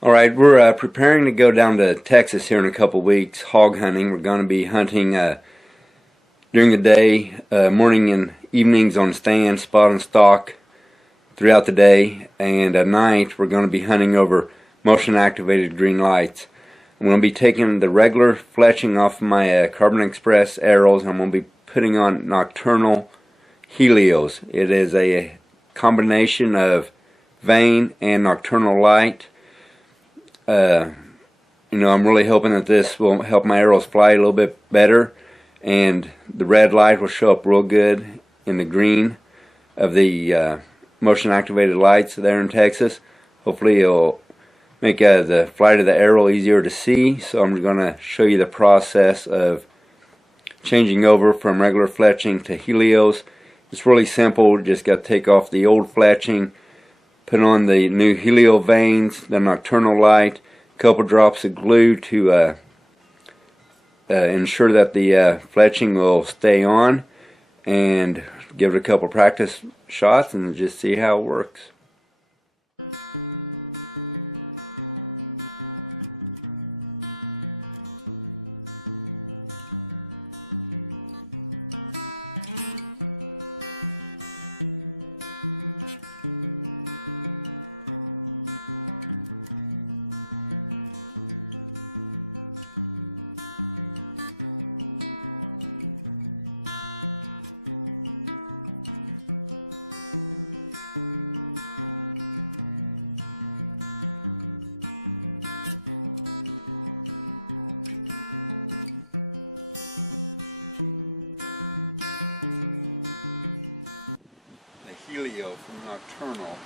Alright, we're preparing to go down to Texas here in a couple weeks, hog hunting. We're going to be hunting during the day, morning and evenings on stand, spot and stock throughout the day, and at night we're going to be hunting over motion activated green lights. I'm going to be taking the regular fletching off my Carbon Express arrows, and I'm going to be putting on nocturnal Helios. It is a combination of vane and nocturnal light. I'm really hoping that this will help my arrows fly a little bit better, and the red light will show up real good in the green of the motion activated lights there in Texas. Hopefully it'll make the flight of the arrow easier to see. So I'm going to show you the process of changing over from regular fletching to Helios. It's really simple. Just got to take off the old fletching, put on the new Helio vanes, the nocturnal light, a couple drops of glue to ensure that the fletching will stay on, and give it a couple practice shots and just see how it works. Helio from Nocturnal.